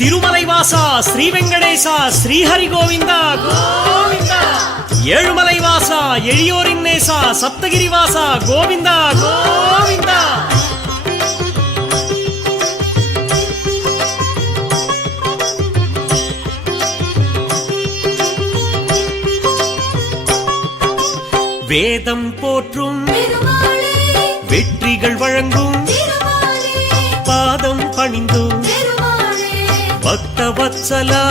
తిరుమలైవాసా శ్రీ వెంకటేశా శ్రీహరి గోవింద గోవింద ఏழுమலைవాసా எளியோரின்னேசா சப்தகிரிவாசா கோவிந்தா கோவிந்தா வேதம் போற்றும் வெற்றிகள் வழங்கும் பாதம் பணிந்தோம் பக்த வத்சலா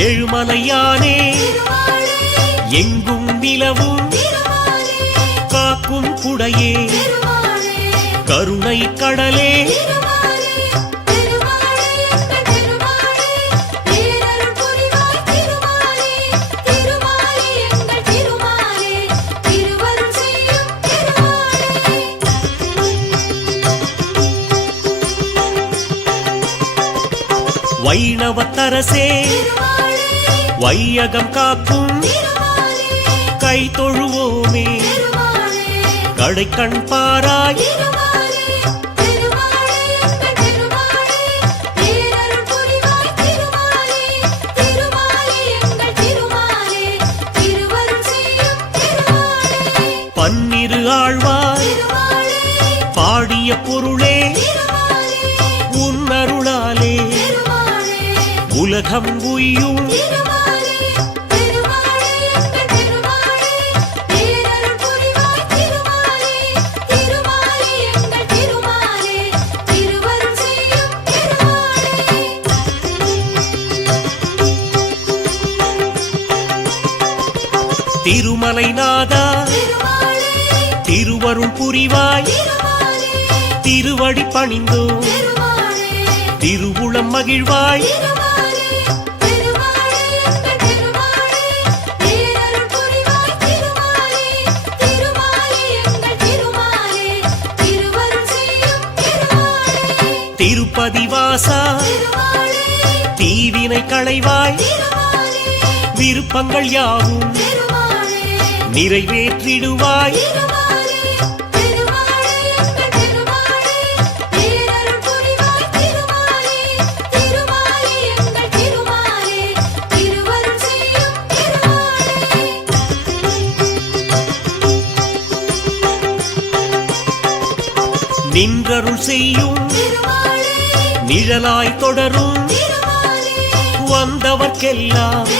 ஏழுமலையானே எங்கும் நிலவும் காக்கும் குடையே கருணை கடலே வைணவத்தரசே வையகம் காக்கும் கை தொழுவோமே கடை கண் பாராய் பன்னிரு ஆழ்வார் பாடிய பொருளே உன்னருளாலே உலகம் உய்யும் திருமலைநாதா திருவருள் புரிவாய் திருவடி பணிந்தோ திருவுளம் மகிழ்வாய் திருப்பதிவாசா தீவினை களைவாய் விருப்பங்கள் யாவும் நிறைவேற்றிடுவாய் நின்றருள் செய்யும் நிழலாய் தொடரும் வந்தவர்க்கெல்லாம்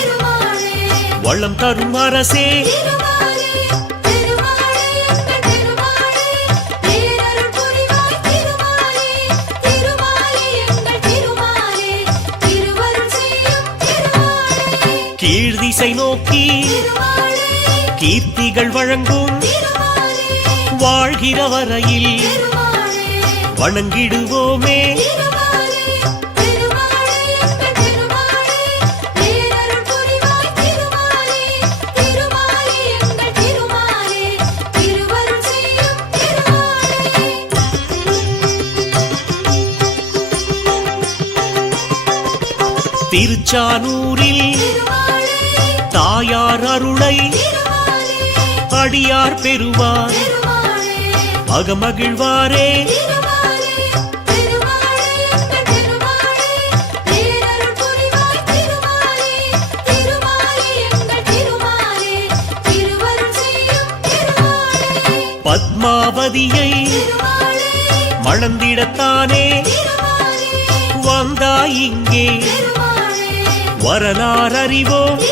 வளம் தரும் அரசே கீழ்திசை நோக்கி கீர்த்திகள் வழங்கும் வாழ்கிற வரையில் வணங்கிடுவோமே திருச்சானூரில் தாயார் அருளை அடியார் பெறுவார் அகமகிழ்வாரே பத்மாவதியை மணந்திடத்தானே வந்தாய் இங்கே வரலாறு அறிவோம்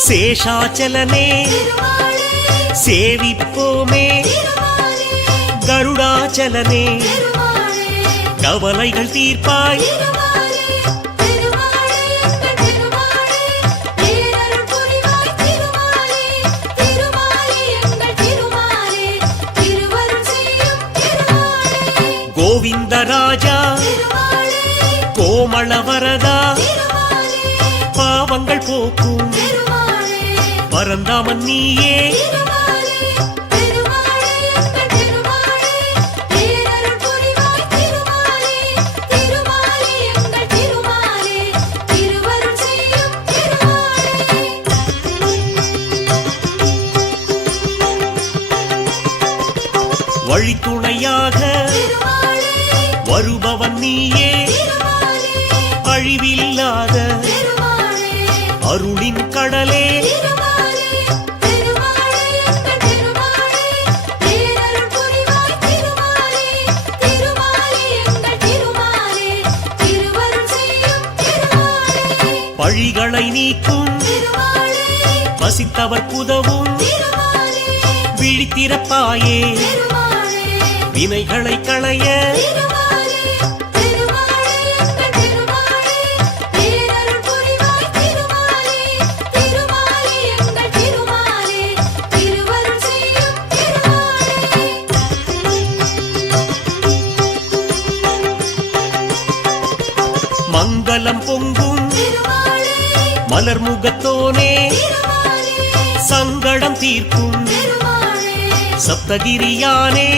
சேஷாச்சலனே சேவிப்போமே கருடாச்சலனே கவலைகள் தீர்ப்பாய் கோவிந்தராஜா கோமளவரதா பாவங்கள் போக்கும் பரந்தாமன் நீயே வழித்துணையாக வருபவன் நீயே அழிவில்லாத அருளின் கடலே பழிகளை நீக்கும் வசித்தவர் புதவும் விழித்திறப்பாயே வினைகளை களைய மங்களம் பொங்கும் மலர் முகத்தோனே சங்கடம் தீர்க்கும் சப்தகிரியானே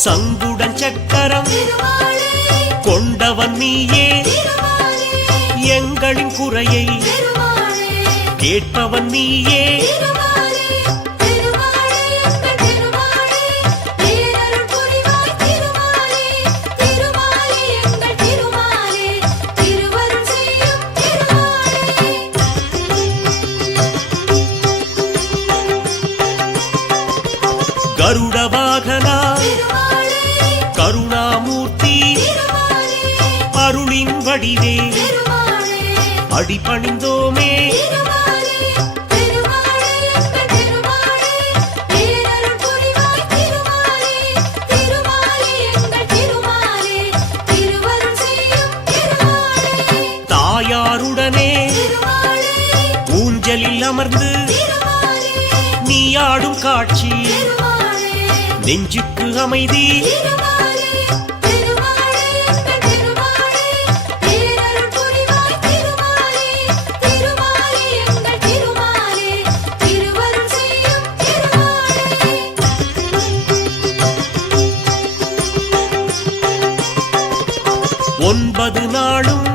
சங்குடன் சக்கரம் கொண்டவன் நீயே எங்களின் குறையை கேட்பவன் நீயே கருட வாகனா கருணாமூர்த்தி அருளின் வடிவே அடிபணிந்தோமே தாயாருடனே ஊஞ்சலில் அமர்ந்து நீ ஆடும் காட்சி நெஞ்சுக்கு அமைதி ஒன்பது நாளும்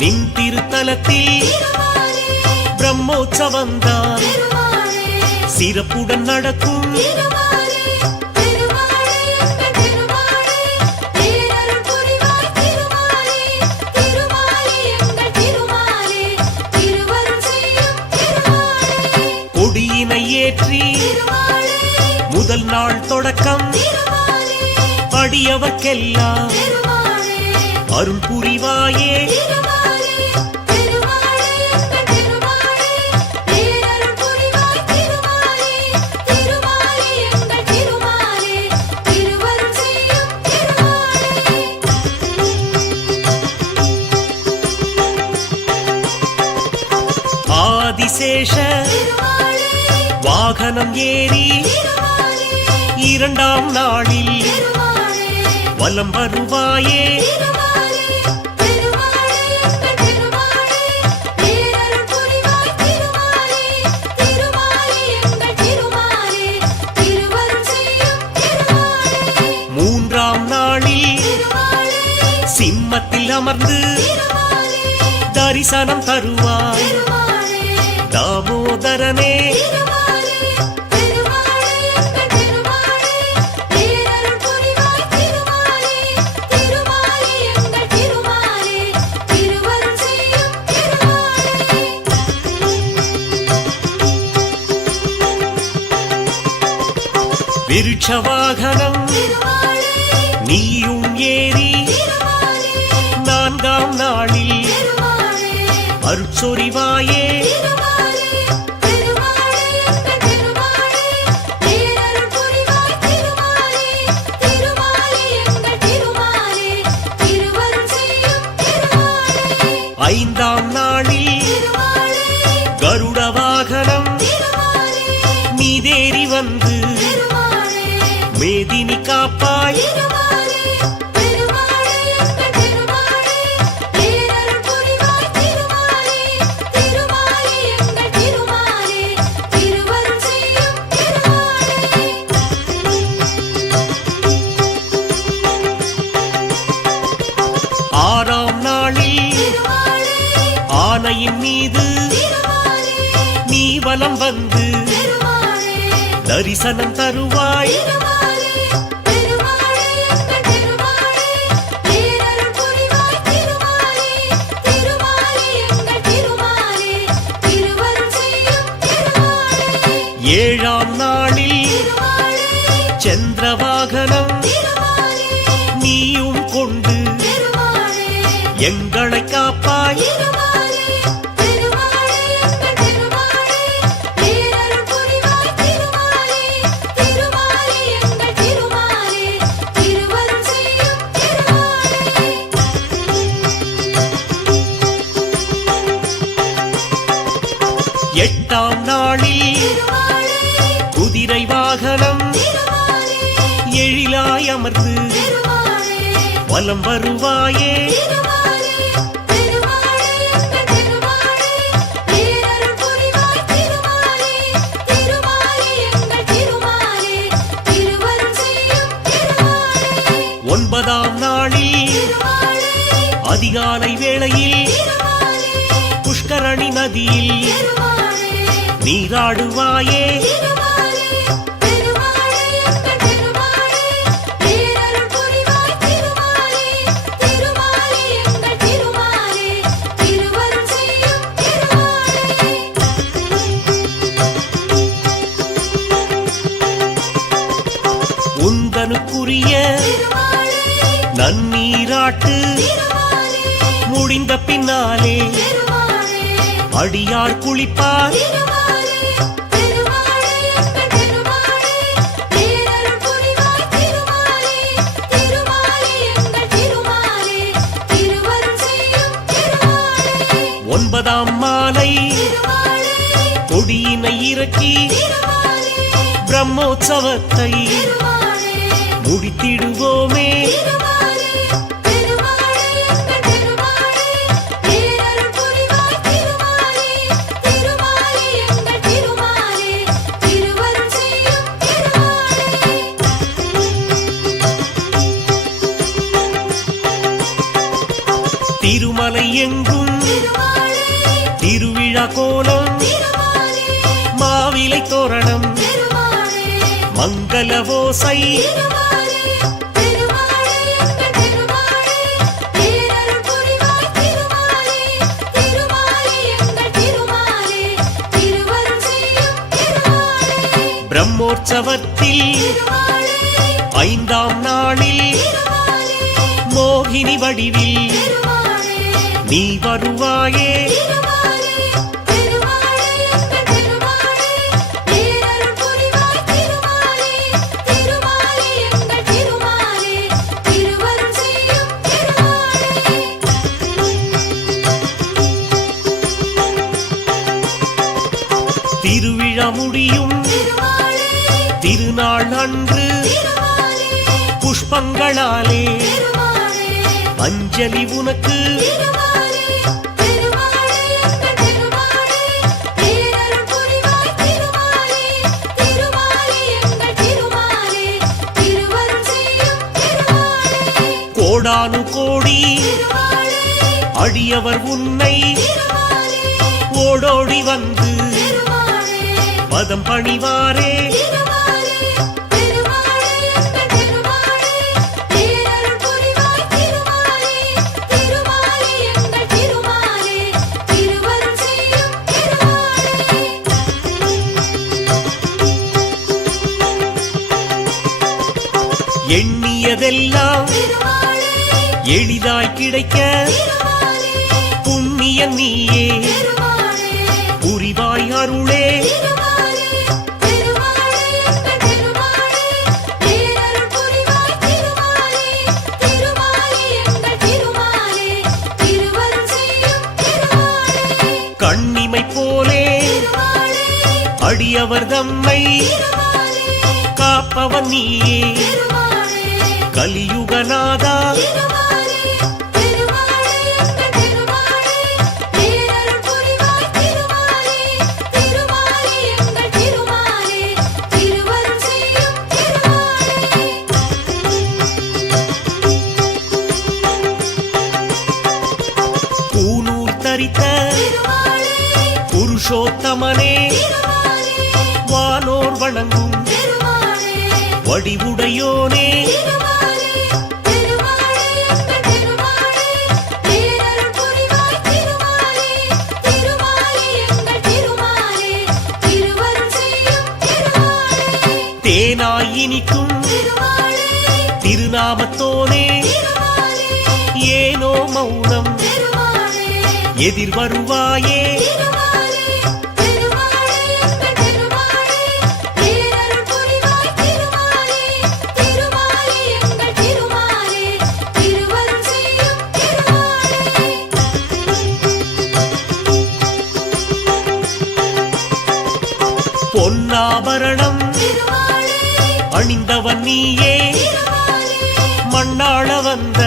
நின் திருத்தலத்தில் பிரம்மோற்சவந்தான் சிறப்புடன் நடக்கும் கொடியினை ஏற்றி முதல் நாள் தொடக்கம் அடியவர்க்கெல்லாம் அருள் புரிவாயே ஆதிசேஷ வாகனம் ஏறி இரண்டாம் நாளில் வலம் வருவாயே மூன்றாம் நாளில் சிம்மத்தில் அமர்ந்து தரிசனம் தருவாய் தாமோதரனே விருட்ச வாகனம் நீயும் ஏறி நான்காம் நாளில் அருட்சொரிவாயே ஐந்தாம் நாளில் கருட வாகனம் நீ வலம் வந்து தரிசனம் தருவாய். ஏழாம் நாளில் சந்திரவாகனம் நீயும் கொண்டு எங்களை காப்பாய். எட்டாம் நாளில் குதிரை வாகனம் எழிலாய் அமர்ந்து வலம் வருவாயே. ஒன்பதாம் நாளில் அதிகாலை வேளையில் புஷ்கரணி நதியில் நீராடுவாயே. உந்தனுக்குரிய நன்னீராட்டு முடிந்த பின்னாலே அடியார் குளிப்பார். ஒன்பதாம் மாலை கொடியினை இறக்கி பிரம்மோற்சவத்தை முடித்திடுவோமே. திருமலை எங்கும் திருவிழா கோலம் மாவிலை தோரணம் மங்கள ஓசை. பிரம்மோற்சவத்தில் ஐந்தாம் நாளில் மோகினி வடிவில் நீ வருவாயே. திருவிழா முடியும் திருநாள் அன்று புஷ்பங்களாலே அஞ்சலி உனக்கு. கோடானு கோடி அடியவர் உன்னை ஓடோடி வந்து பதம் பணிவாரே. எண்ணியதெல்லாம் எளிதாய் கிடைக்க புண்ணிய நீயே புரிவாய் அருளே. கண்ணிமை போலே அடியவர் தம்மை காப்பவன் நீயே கலியுகநாதா. பூநூல் தரித்த புருஷோத்தமனே வானோர் வணங்கும் வடிவுடையோனே தேனாய் இனிக்கும் திருநாமத்தோனே ஏனோ மௌனம் எதிர் வருவாயே பொன்னாபரணம் அணிந்தவன் நீயே மண்ணாள வந்த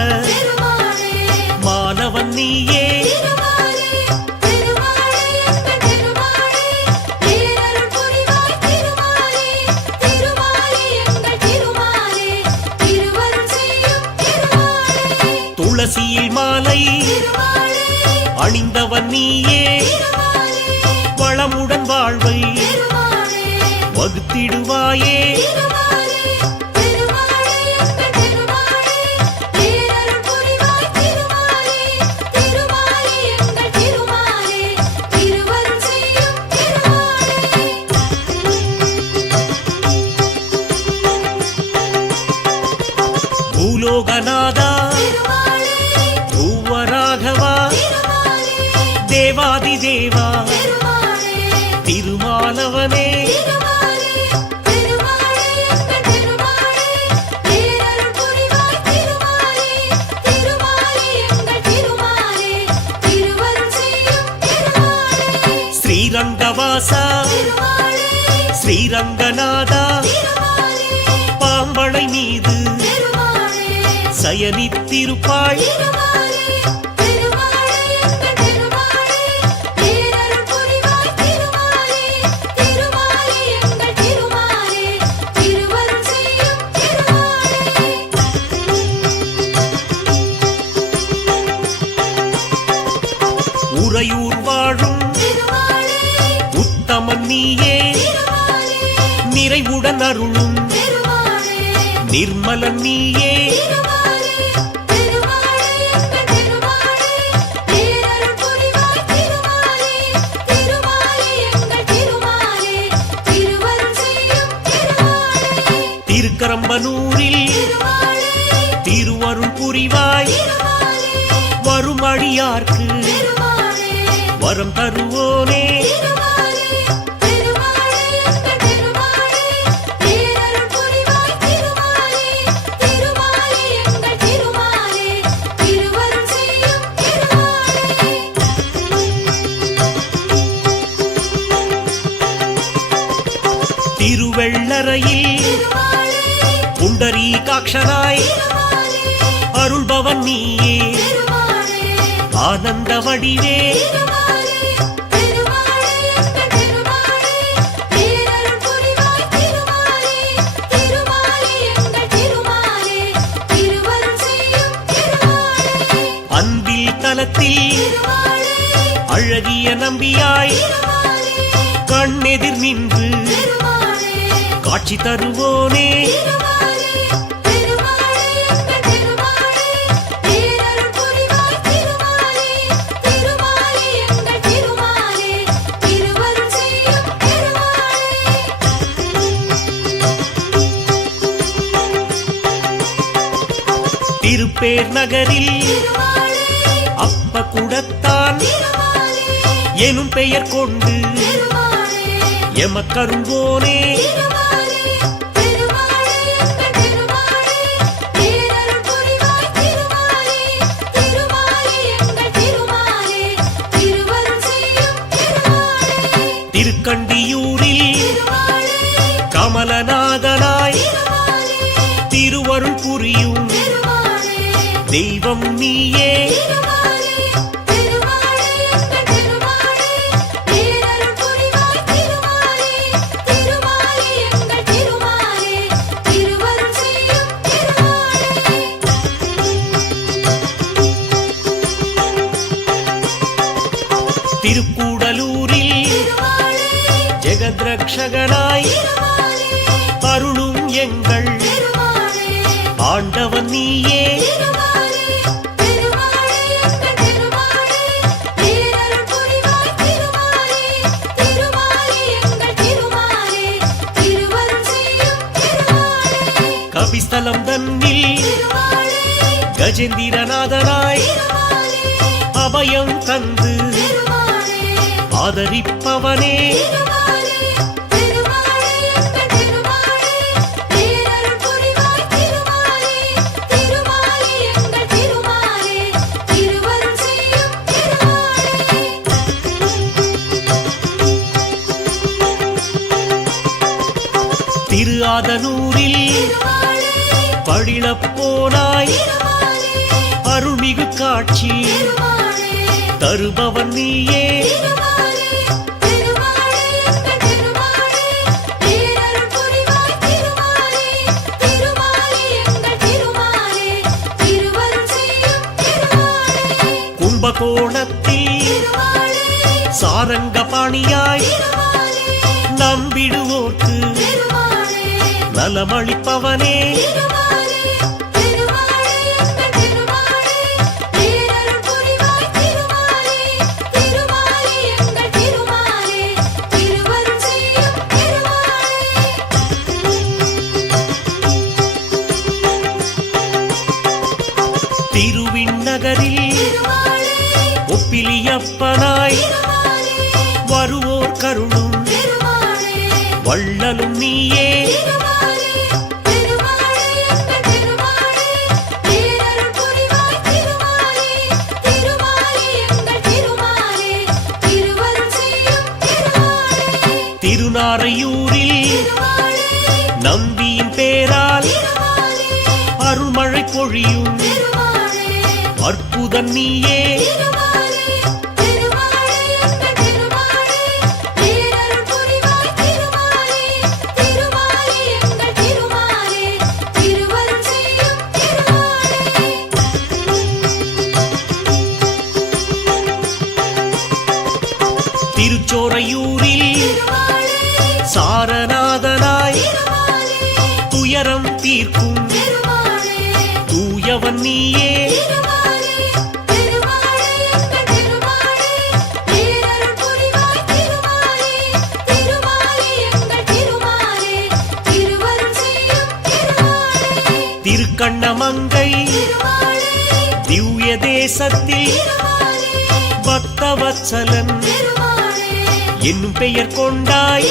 மாணவன் நீயே துளசியில் மாலை அணிந்தவன் நீயே வளமுடன் வாழ்வை வகுத்திடுவாயே பூலோகநாதா பூவராகவா தேவாதி தேவா திருமாலவனே ஸ்ரீரங்கவாசா ஸ்ரீரங்கநாதா பாம்பளை மீது சயனித்திருப்பாள் உறையூர் வாழும் உத்தமன் நீயே நிறைவுடன் அருளும் நிர்மலன் நீயே திருக்கரம்பனூரில் திருவருள் புரிவாய் வரும் அடியார்க்கு வரம் தருவோனே திருவெள்ளரையில் புண்டரீகாட்சனாய் அருள்பவன் நீயே ஆனந்த வடிவே அன்பில் தலத்தில் அழகிய நம்பியாய் கண்ணெதிர் நின்று காட்சி தருவோனே திருப்பேர் நகரில் அப்ப குடத்தான் எனும் பெயர் கொண்டு எமக்கருள்வோனே திருக்கண்டியூரில் கமலநாதனாய் திருவருள் புரியும் தெய்வம் நீயே திருக்கூடலூரில் ஜகத்ரக்ஷகனாய் அருளும் எங்கள் ஆண்டவன் நீயே. கபிஸ்தலம் தன்னில் கஜேந்திரநாதனாய் அபயம் தந்து ஆதரிப்பவனே. திரு ஆதனூரில் பழிலப்போனாய் அருள்மிகு காட்சி தருபவன் நீயே. கும்பகோணத்தில் சாரங்கபாணியாய் நம்பிடுவோர்க்கு நலமளிப்பவனே. திருவிண்ணகரில் ஒப்பிலியப்பனாய் வருவோர் கருளும் வள்ளலும் நீயே. திருநாரையூரில் நம்பியின் பேரால் அருள்மழை பொழியும் அற்புதம் நீயே. திருச்சோரையூரில் சாரநாதனாய் துயரம் தீர்க்கும் தூயவன் நீயே. திருக்கண்ணமங்கை திவ்ய தேசத்தில் பக்தவத்சலன் என்னும் பெயர் கொண்டாய்.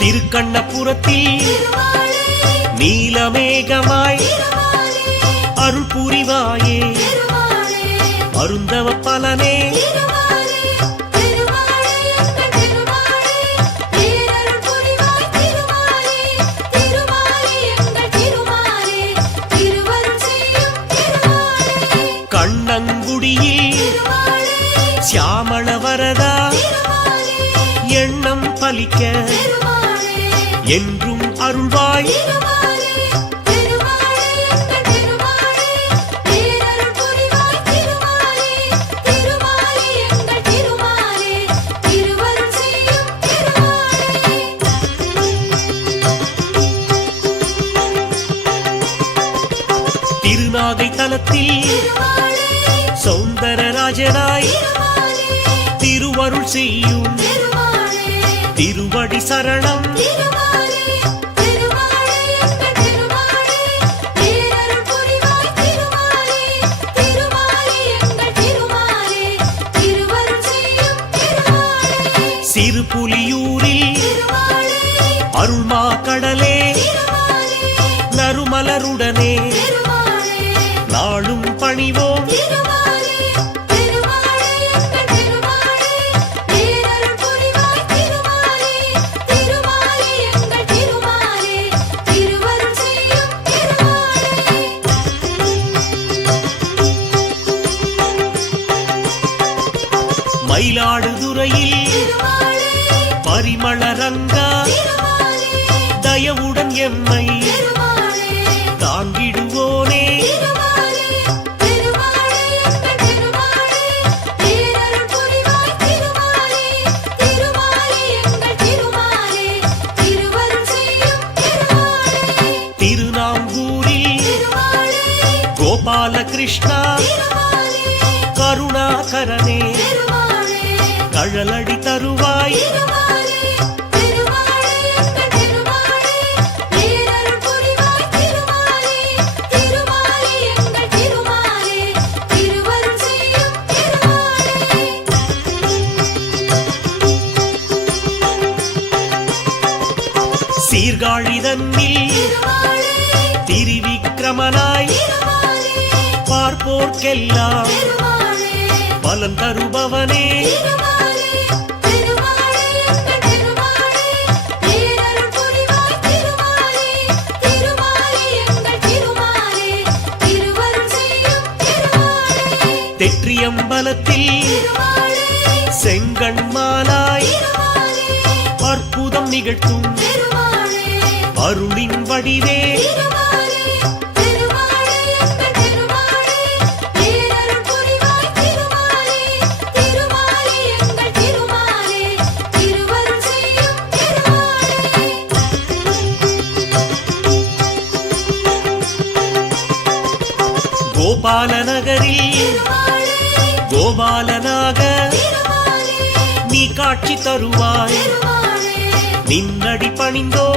திருக்கண்ணபுரத்தில் நீலமேகமாய் அருள் புரிவாயே அருந்தவ பலனே. கண்ணங்குடியில் சியாமள வரதா எண்ணம் பலிக்க என்றும் அருள்வாய். திருநாகை தலத்தில் சௌந்தரராஜனாய் திருவருள் செய்யும் திருவடி சரணம். சிறுபுலியூரில் அருள்மா கடலே நறுமலருடனே நாளும் பணிவோம். மயிலாடுதுறையில் பரிமளரங்கா தயவுடன் எம்மை தாங்கிடுவோனே திருநாங்கூரில் கோபாலகிருஷ்ணா கருணாகரனே கழலடி தருவாய் சீர்காழிதன்னில் திரிவிக்ரமனாய் பார்ப்போர்க்கெல்லாம் பலன் தருபவனே தெற்றியம்பலத்தில் செங்கண்மாலாய் அற்புதம் நிகழ்த்தும் அருளின் வடிவே கோபாலநகரில் கோபாலனாக நீ காட்சி தருவாய் நின்னடி பணிந்தோ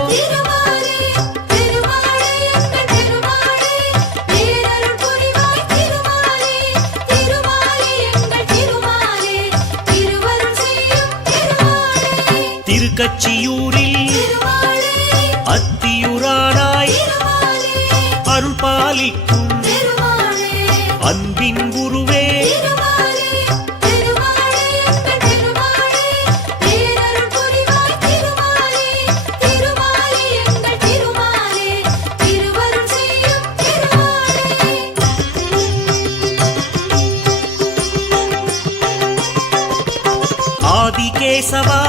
திருக்கச்சியூரில் அத்தியுரானாய் அருள் பாலிக்கும் அன்பின் குருவே ஆதிகேசவா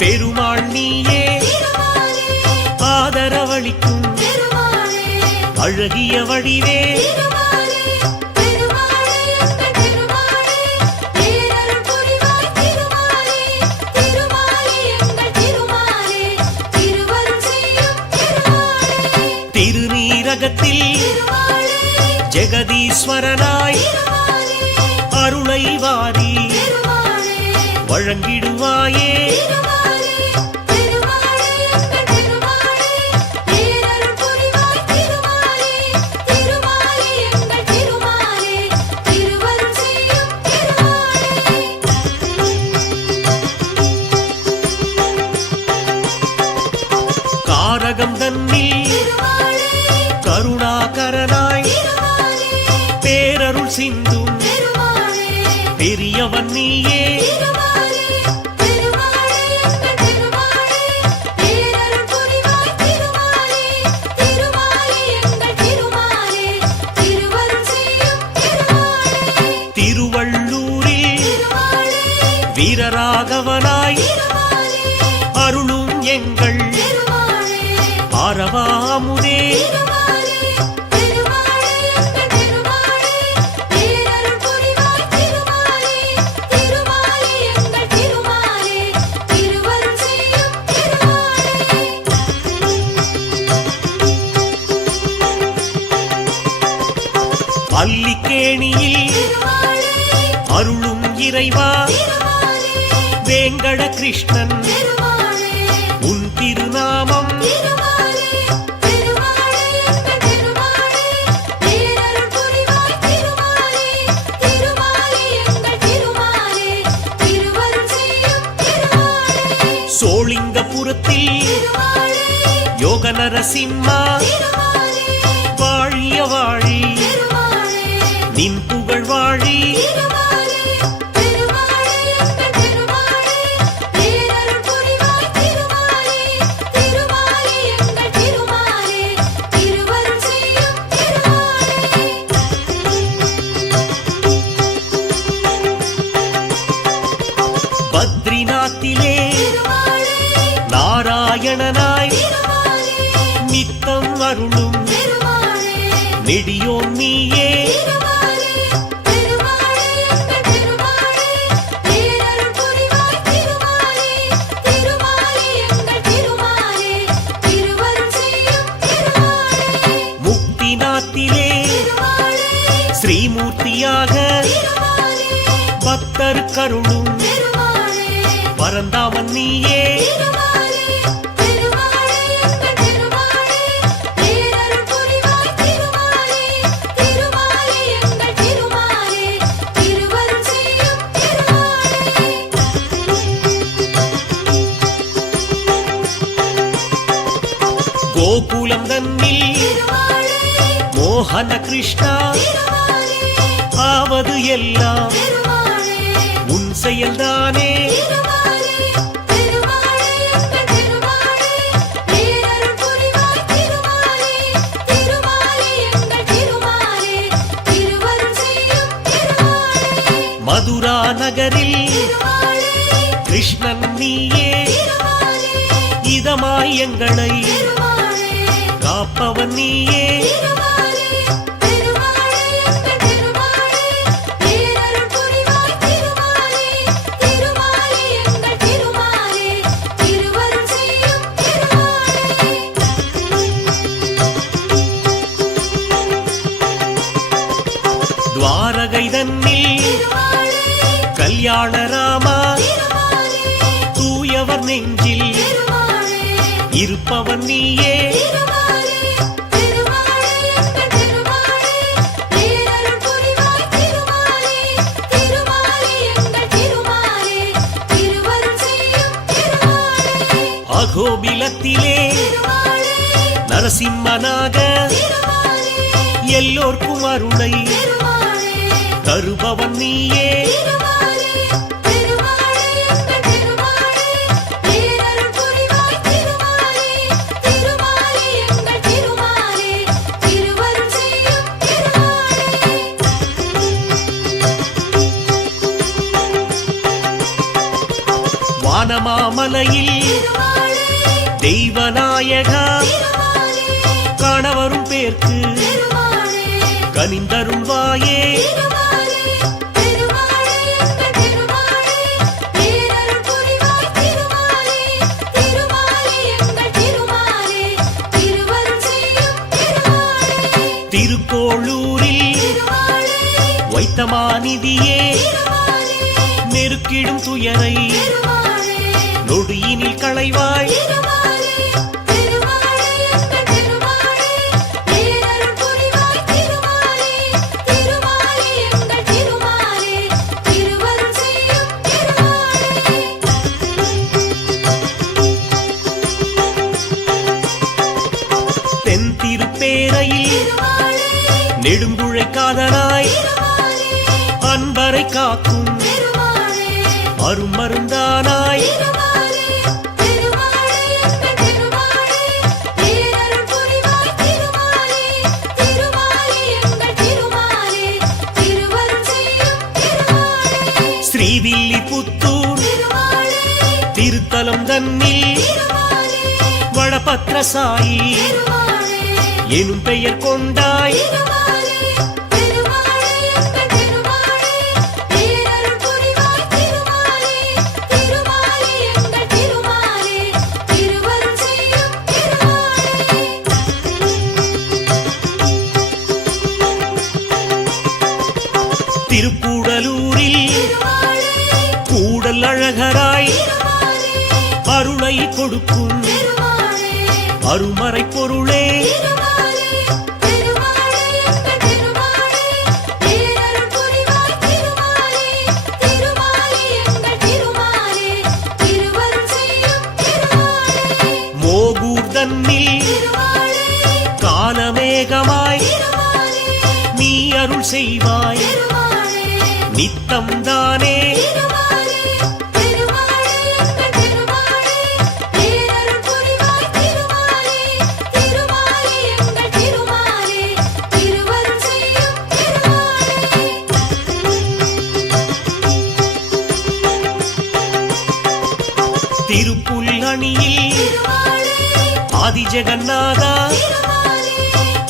பெருமாள் நீயே ஆதரவளிக்கும் அழகிய வடிவே திருநீரகத்தில் ஜெகதீஸ்வரனாய் அருளை வாரி வழங்கிடுவாயே காரகம் தன்னில் கருணாகரனாய் பேரருள் சிந்தும் பெரியவன் நீயே திருவள்ளூரில் வீரராகவனாய் அருளும் எங்கள் ஆரவாமுதே அல்லிக்கேணியில் அருளும் இறைவா வேங்கட கிருஷ்ணன் உன் திருநாமம் சோளிங்கபுரத்தில் யோக நரசிம்மா வாழிய வாழி நின் புகழ் வாழி பத்ரிநாத்திலே நாராயணனாய் நித்தம் அருளும் நெடியோன் நீயே. முக்திநாத்திலே ஸ்ரீமூர்த்தியாக பக்தர் கருளும் பரந்தாமன் நீயே. கோகுலம் தன்னில் மோகன கிருஷ்ணா ஆவது எல்லாம் உன் செயல்தானே. மதுரா நகரில் கிருஷ்ணன் நீயே இதமாய் எங்களை காப்பவன் நீயே. துவாரகை தன்னில் கல்யாண ராமா தூயவர் நெஞ்சில் இருப்பவன் நீயே. அகோபிலத்திலே நரசிம்மனாக எல்லோர்க்கும் அருளை தருபவன் நீயே. வானமாமலையில் தெய்வநாயகா கணவரும் பேர்க்கு கனிந்தருள்வாயே. திருக்கோளூரில் வைத்தமாநிதியே நெருக்கிடும் துயரை நொடியினில் களைவாய். தென் திருப்பேரையில் நெடுங்குழைக்காதனாய் அன்பரை காக்கும் அருமருந்தானாய். ஸ்ரீவில்லிபுத்தூர் திருத்தலம் தன்னில் வடபத்ரசாயி எனும் பெயர் கொண்டாய். திருக்கூடலூரில் கூடல் அழகராய் அருளை கொடுக்கும் அருமறை பொருளே. மோகூர் தன்னில் காலமேகமாய் நீ அருள் செய்வாய் நித்தம் தானே. திருப்புல்லணியில் ஆதிஜெகநாதா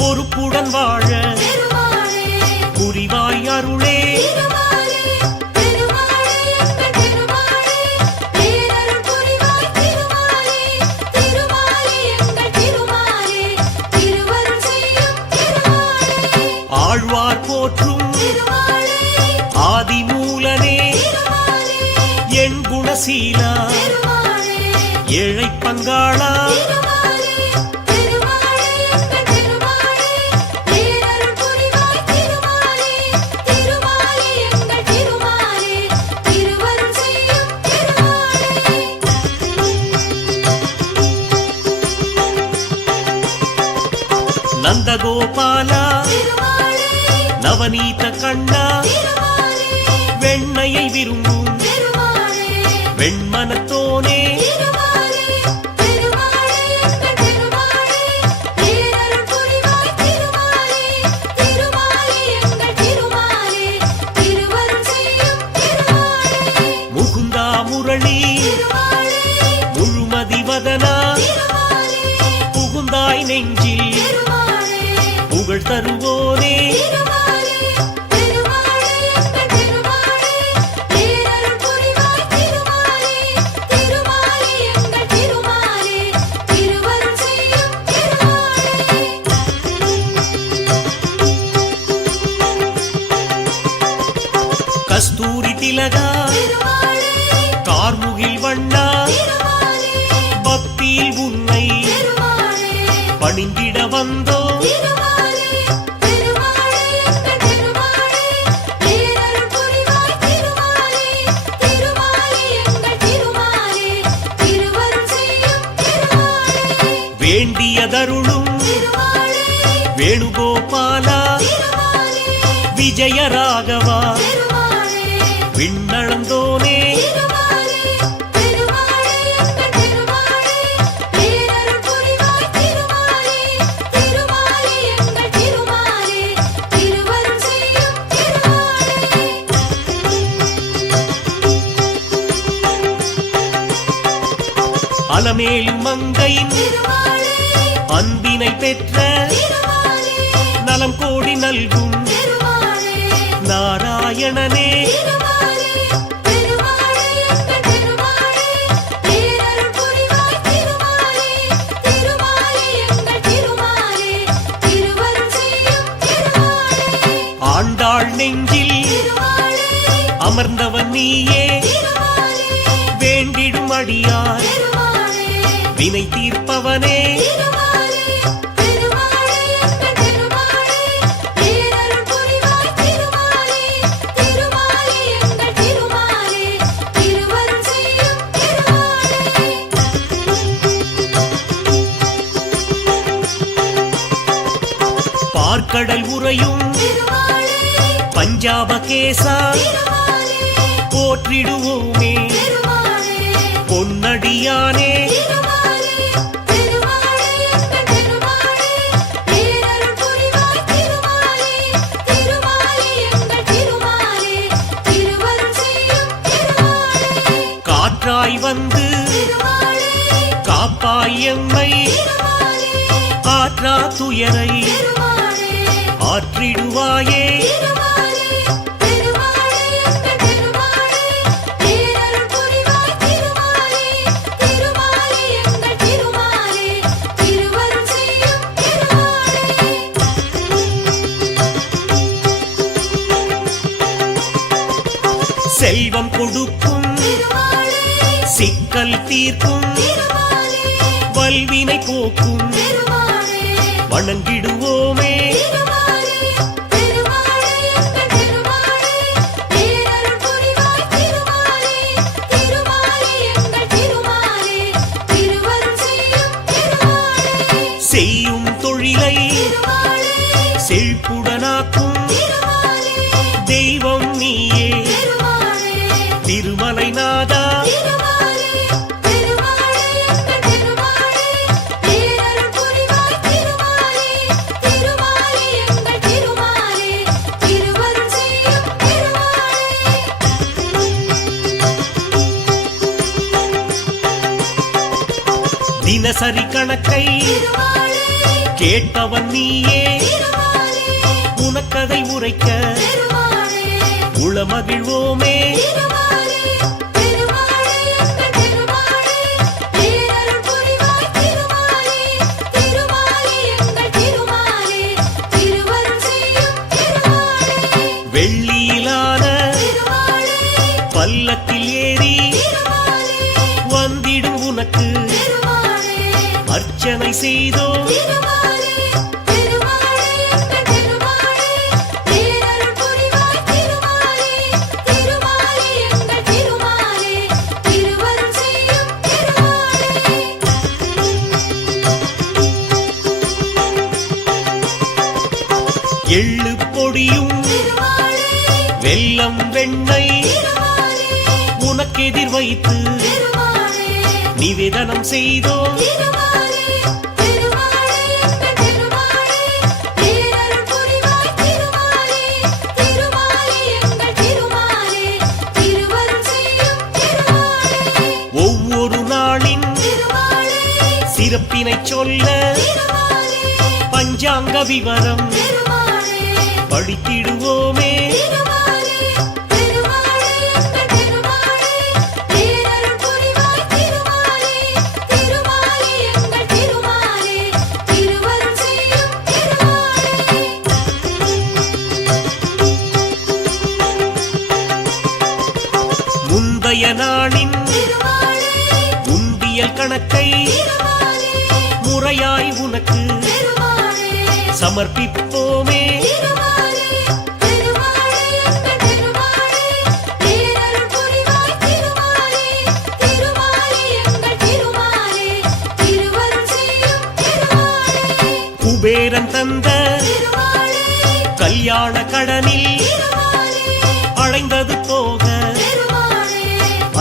பொறுப்புடன் வாழ புரிவாய் அருளே. ஆழ்வார் போற்றும் ஆதிமூலனே என் குணசீலா ஏழை பங்காளா நந்தகோபாலா நவநீத கண்ணா வெண்ணையை விரும்பும் வெண்மனத்தோனே முகுந்தா முரளி முழுமதி வதனா புகுந்தாய் நெஞ்சில் புகழ் தருவோனே. கஸ்தூரி திலகா கார்முகில் வண்ணா பக்தியில் உன்னை பணிந்திட வந்தோ. வேண்டியதருளும் வேணுகோபாலா விஜயராகவா விண்ணளந்தோனே. அலமேலும் மங்கையின் அன்பினை பெற்ற நலம் கோடி நல்கும் நாராயணனே. ஆண்டாள் நெஞ்சில் அமர்ந்தவன் நீயே வேண்டிடும் அடியார் வினை தீர்ப்பவனே. பார்க்கடல் உறையும் பஞ்சாபகேசா போற்றிடுவோமே பொன்னடியானே. காற்றாய் வந்து காப்பாய் எம்மை ஆற்றா துயரை ஆற்றிடுவாயே. செல்வம் கொடுக்கும் சிக்கல் தீர்க்கும் வல்வினை போக்கும் வணங்கிடுவோமே. செய்யும் தொழிலை செழிப்புடனாக்கும் தெய்வம் நீயே திருமலை நாதா. தினசரி கணக்கை கேட்பவன் நீயே உனக்கதை உரைக்க உளமகிழ்வோமே வெள்ளியிலான பல்லக்கில் ஏறி வந்திடும் உனக்கு அர்ச்சனை செய்தோ எள்ளு பொடியும் வெல்லம் வெண்ணெய் உனக்கெதிர் வைத்து நிவேதனம் செய்தோ ஒவ்வொரு நாளின் சிறப்பினை சொல்ல பஞ்சாங்க விவரம் படித்திடுவோமே முந்தைய நாளின் உண்டியல் கணக்கை முறையாய் உனக்கு சமர்ப்பிப்போமே குபேரன் தந்த கல்யாண கடனில் அடைந்தது போக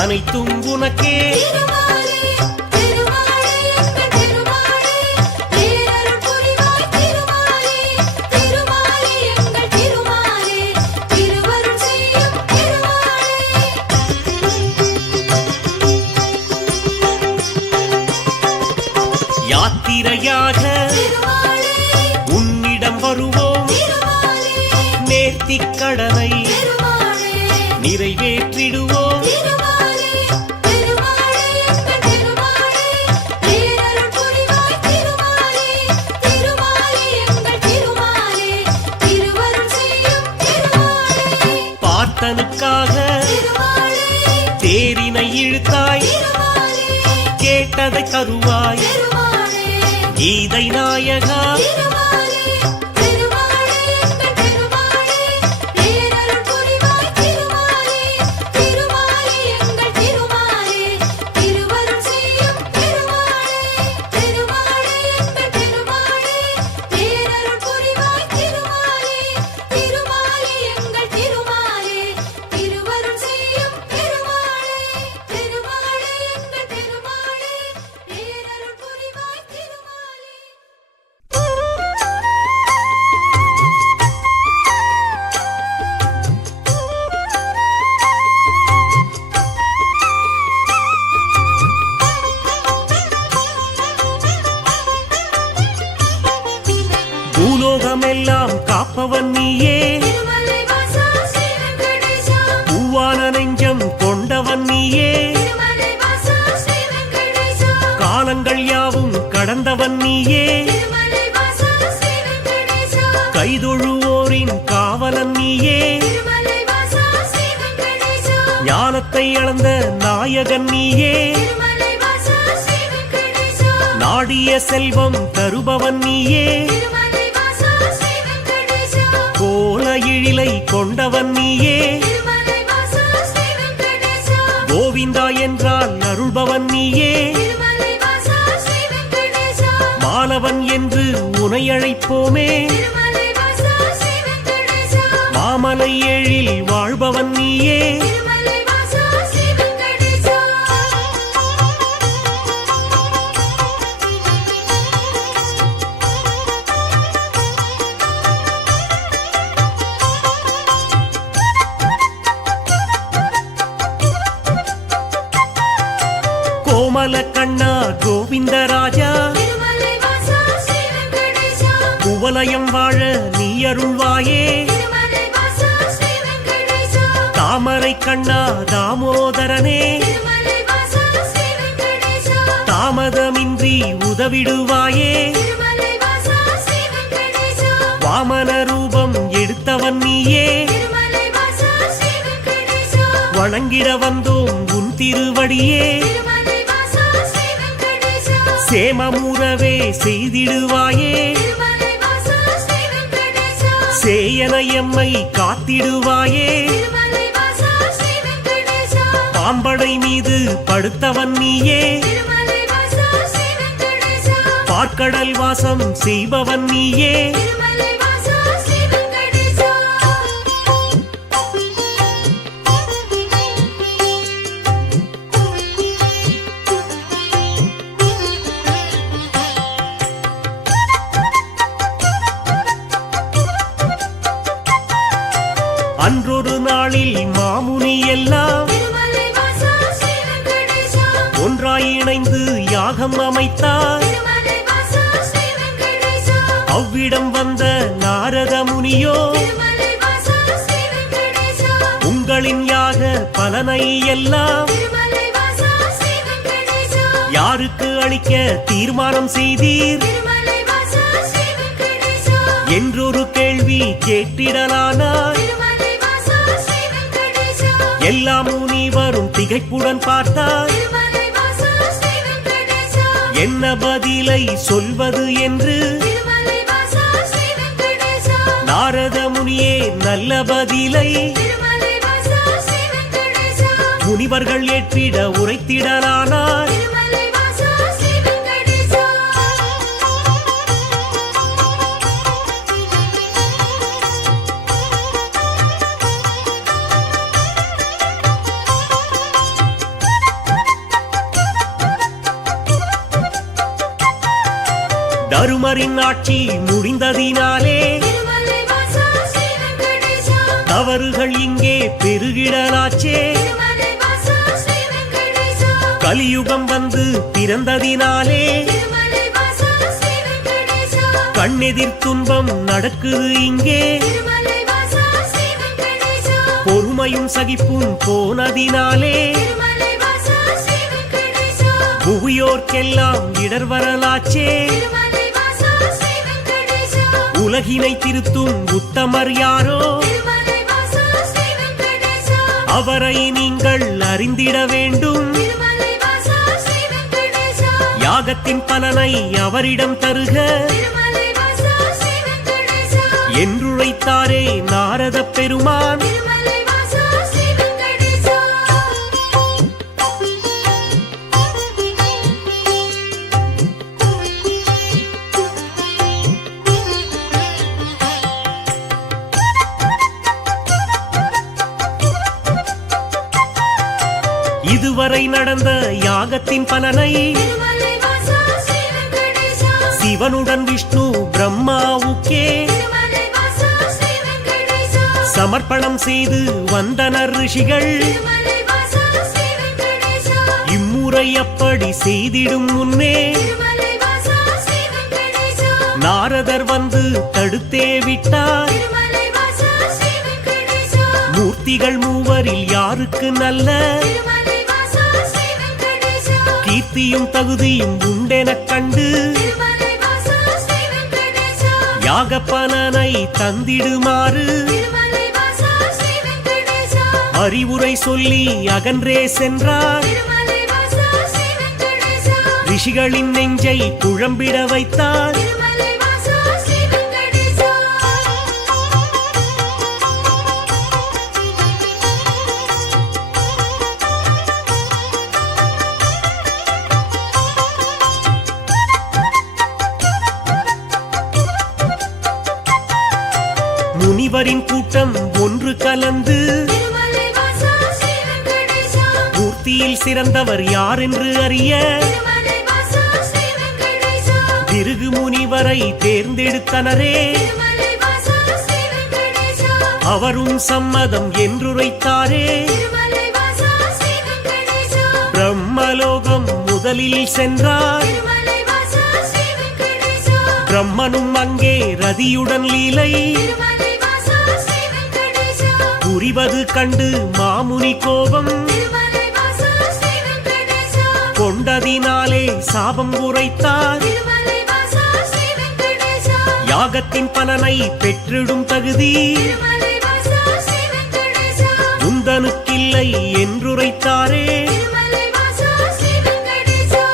அனைத்தும் உனக்கே யாத்திரையாக உன்னிடம் வருவோம் நேர்த்திக் கடனை நிறைவேற்றிடுவோம் பார்த்தனுக்காக தேரினை இழுத்தாய் கேட்டதை தருவாய் கீதை நாயகா பூலோகமெல்லாம் காப்பவன் நீயே பூவான நெஞ்சம் கொண்டவன் நீயே காலங்கள் யாவும் கடந்தவன் நீயே கைதொழுவோரின் காவலன் நீயே ஞானத்தை அளந்த நாயகன் நீயே நாடிய செல்வம் தருபவன் நீயே கோல எழிலை கொண்டவன் நீயே கோவிந்தா என்றால் அருள்பவன் நீயே மாலவன் என்று உனை அழைப்போமே மாமலை எழில் வாழ்பவன் நீயே கோமல கண்ணா கோவிந்தராஜா குவலயம் வாழ நீ அருள்வாயே திருமலை வாசா ஸ்ரீ வெங்கடேசா தாமரை கண்ணா தாமோதரனே திருமலை வாசா ஸ்ரீ வெங்கடேசா தாமதமின்றி உதவிடுவாயே திருமலை வாசா ஸ்ரீ வெங்கடேசா வாமன ரூபம் எடுத்தவன் நீயே திருமலை வாசா ஸ்ரீ வெங்கடேசா வணங்கிட வந்தோம் உன் திருவடியே திருமலை வாசா ஸ்ரீ வெங்கடேசா சேமமுறவே செய்திடுவாயே திருமலை வாசா ஸ்ரீ வெங்கடேசா சேயன எம்மை காத்திடுவாயே திருமலை வாசா ஸ்ரீ வெங்கடேசா பாம்படை மீது படுத்தவன் நீயே திருமலை வாசா ஸ்ரீ வெங்கடேசா பார்க்கடல் வாசம் செய்பவன் நீயே திருமலை வாசா ஸ்ரீ வெங்கடேசா அன்றொரு நாளில் மாமுனி எல்லாம் திருமலை வாசா ஸ்ரீ வெங்கடேசா ஒன்றாய் இணைந்து யாகம் அமைத்தார் திருமலை வாசா ஸ்ரீ வெங்கடேசா அவ்விடம் வந்த நாரத முனியோ திருமலை வாசா ஸ்ரீ வெங்கடேசா உங்களின் யாக பலனை எல்லாம் திருமலை வாசா ஸ்ரீ வெங்கடேசா யாருக்கு அளிக்க தீர்மானம் செய்தீர் திருமலை வாசா ஸ்ரீ வெங்கடேசா என்றொரு கேள்வி கேட்டிடலானார் திருமலை வாசா ஸ்ரீ வெங்கடேசா எல்லா முனிவரும் திகைப்புடன் பார்த்தார் திருமலை வாசா ஸ்ரீ வெங்கடேசா என்ன பதிலை சொல்வது என்று திருமலை வாசா ஸ்ரீ வெங்கடேசா நாரத முனியே நல்ல பதிலை திருமலை வாசா ஸ்ரீ வெங்கடேசா முனிவர்கள் ஏற்றிட உரைத்திடலானார் திருமலை வாசா ஸ்ரீ வெங்கடேசா தருமரின் ஆட்சி முடிந்ததினாலே திருமலை வாசா ஸ்ரீ வெங்கடேசா தவறுகள் இங்கே பெருகிடலாச்சே திருமலை வாசா ஸ்ரீ வெங்கடேசா கலியுகம் வந்து பிறந்ததினாலே திருமலை வாசா ஸ்ரீ வெங்கடேசா கண்ணெதிர் துன்பம் நடக்குது இங்கே திருமலை வாசா ஸ்ரீ வெங்கடேசா பொறுமையும் சகிப்பும் போனதினாலே திருமலை வாசா ஸ்ரீ வெங்கடேசா புவியோர்க்கெல்லாம் இடர் வரலாச்சே திருமலை வாசா ஸ்ரீ வெங்கடேசா உலகினை திருத்தும் உத்தமர் யாரோ திருமலை வாசா ஸ்ரீ வெங்கடேசா அவரை நீங்கள் அறிந்திட வேண்டும் திருமலை வாசா ஸ்ரீ வெங்கடேசா யாகத்தின் பலனை அவரிடம் தருக திருமலை வாசா ஸ்ரீ வெங்கடேசா என்றுரைத்தாரே நாரத பெருமான் திருமலை வாசா ஸ்ரீ வெங்கடேசா இதுவரை நடந்த யாகத்தின் பலனை திருமலை வாசா ஸ்ரீ வெங்கடேசா சிவனுடன் விஷ்ணு பிரம்மாவுக்கே திருமலை வாசா ஸ்ரீ வெங்கடேசா சமர்ப்பணம் செய்து வந்தனர் ரிஷிகள் திருமலை வாசா ஸ்ரீ வெங்கடேசா இம்முறை அப்படி செய்திடும் முன்னே திருமலை வாசா ஸ்ரீ வெங்கடேசா நாரதர் வந்து தடுத்தே விட்டார் திருமலை வாசா ஸ்ரீ வெங்கடேசா மூர்த்திகள் மூவரில் யாருக்கு நல்ல திருமலை வாசா ஸ்ரீ வெங்கடேசா கீர்த்தியும் தகுதியும் உண்டெனக் கண்டு திருமலை வாசா ஸ்ரீ வெங்கடேசா யாக பலனை தந்திடுமாறு திருமலை வாசா ஸ்ரீ வெங்கடேசா அறிவுரை சொல்லி அகன்றே சென்றார் திருமலை வாசா ஸ்ரீ வெங்கடேசா ரிஷிகளின் நெஞ்சை குழம்பிட வைத்தார் திருமலை வாசா ஸ்ரீ வெங்கடேசா முனிவரின் கூட்டம் ஒன்று கலந்து திருமலை வாசா ஸ்ரீ வெங்கடேசா மூர்த்தியில் சிறந்தவர் யார் என்று அறிய திருமலை வாசா ஸ்ரீ வெங்கடேசா பிருகு முனிவரை தேர்ந்தெடுத்தனரே திருமலை வாசா ஸ்ரீ வெங்கடேசா அவரும் சம்மதம் என்றுரைத்தாரே திருமலை வாசா ஸ்ரீ வெங்கடேசா பிரம்மலோகம் முதலில் சென்றார் திருமலை வாசா ஸ்ரீ வெங்கடேசா பிரம்மனும் அங்கே ரதியுடன் லீலை திருமலை வாசா ஸ்ரீ வெங்கடேசா புரிவது கண்டு மாமுனி கோபம் திருமலை வாசா ஸ்ரீ வெங்கடேசா கொண்டதினாலே சாபம் உரைத்தார் திருமலை வாசா ஸ்ரீ வெங்கடேசா யாகத்தின் பலனை பெற்றிடும் தகுதி திருமலை வாசா ஸ்ரீ வெங்கடேசா உந்தனுக்கில்லை என்றுரைத்தாரே திருமலை வாசா ஸ்ரீ வெங்கடேசா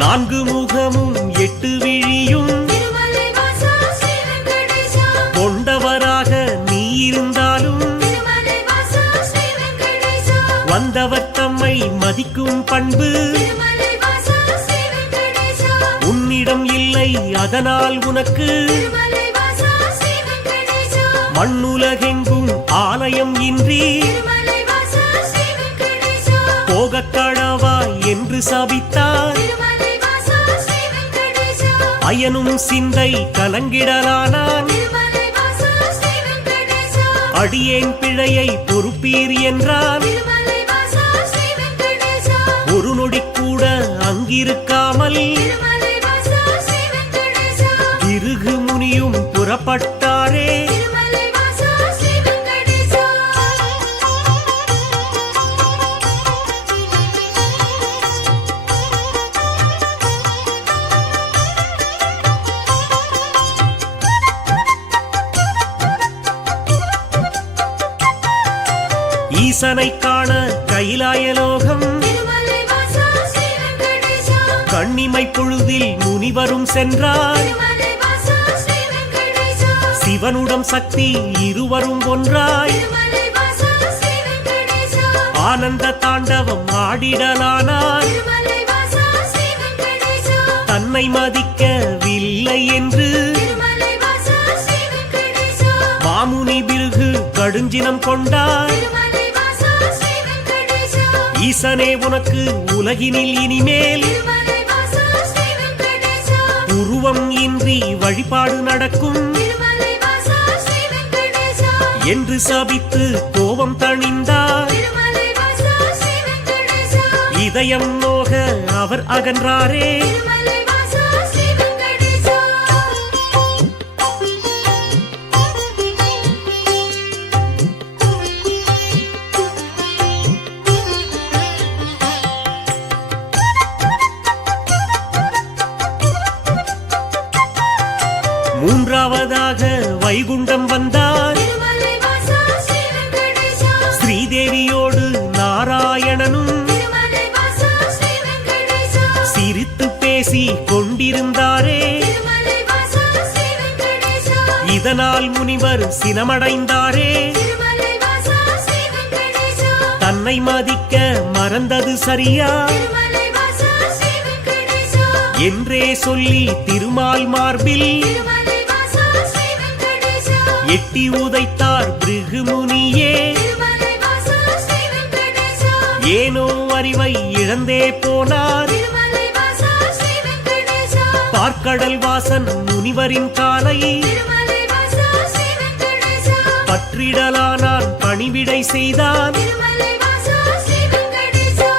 நான்கு முகமும் எட்டு விழியும் திருமலை வாசா ஸ்ரீ வெங்கடேசா கொண்டவராக நீ இருந்தாலும் திருமலை வாசா ஸ்ரீ வெங்கடேசா வந்தவர் தம்மை மதிக்கும் பண்பு திருமலை வாசா ஸ்ரீ வெங்கடேசா உன்னிடம் இல்லை அதனால் உனக்கு திருமலை வாசா ஸ்ரீ வெங்கடேசா மண்ணுலகெங்கும் ஆலயம் இன்றி திருமலை வாசா ஸ்ரீ வெங்கடேசா போகக் கடவா என்று சபித்தார் திருமலை வாசா ஸ்ரீ வெங்கடேசா அயனும் சிந்தை கலங்கிடலானான் திருமலை வாசா ஸ்ரீ வெங்கடேசா அடியேன் பிழையை பொறுப்பீர் என்றான் திருமலை வாசா ஸ்ரீ வெங்கடேசா ஒரு நொடி கூட அங்கிருக்காமல் திருமலை வாசா ஸ்ரீ வெங்கடேசா திருகு முனியும் புறப்பட்டாரே திருமலை வாசா ஸ்ரீ வெங்கடேசா ஈசனை காண கைலாயலோகம் திருமலை வாசா ஸ்ரீ வெங்கடேசா கண்ணிமை பொழுதில் முனிவரும் சென்றார் திருமலை வாசா ஸ்ரீ வெங்கடேசா சிவனுடன் சக்தி இருவரும் ஒன்றாய் திருமலை வாசா ஸ்ரீ வெங்கடேசா ஆனந்த தாண்டவம் ஆடிடலானார் திருமலை வாசா ஸ்ரீ வெங்கடேசா தன்னை மதிக்கவில்லை என்று திருமலை வாசா ஸ்ரீ வெங்கடேசா மாமுனி பிருகு கடுஞ்சினம் கொண்டார் திருமலை வாசா ஸ்ரீ வெங்கடேசா ஈசனே உனக்கு உலகினில் இனிமேல் திருமலை வாசா ஸ்ரீ வெங்கடேசா உருவம் இன்றி வழிபாடு நடக்கும் திருமலை வாசா ஸ்ரீ வெங்கடேசா என்று சபித்து கோபம் தணிந்தார் திருமலை வாசா ஸ்ரீ வெங்கடேசா இதயம் நோக அவர் அகன்றாரே திருமலை வாசா ஸ்ரீ வெங்கடேசா மூன்றாவதாக வைகுண்டம் வந்தார் திருமலை வாசா ஸ்ரீ வெங்கடேசா ஸ்ரீதேவியோடு நாராயணனும் திருமலை வாசா ஸ்ரீ வெங்கடேசா சிரித்து பேசி கொண்டிருந்தாரே திருமலை வாசா ஸ்ரீ வெங்கடேசா இதனால் முனிவர் சினமடைந்தாரே திருமலை வாசா ஸ்ரீ வெங்கடேசா தன்னை மதிக்க மறந்தது சரியா திருமலை வாசா ஸ்ரீ வெங்கடேசா என்றே சொல்லி திருமால் மார்பில் திருமலை வாசா ஸ்ரீ வெங்கடேசா எட்டி உதைத்தார் பிருகு முனியே திருமலை வாசா ஸ்ரீ வெங்கடேசா ஏனோ அறிவை இழந்தே போனார் திருமலை வாசா ஸ்ரீ வெங்கடேசா பார்க்கடல் வாசன் முனிவரின் காலை திருமலை வாசா ஸ்ரீ வெங்கடேசா பற்றிடலானான் பணிவிடை செய்தான் திருமலை வாசா ஸ்ரீ வெங்கடேசா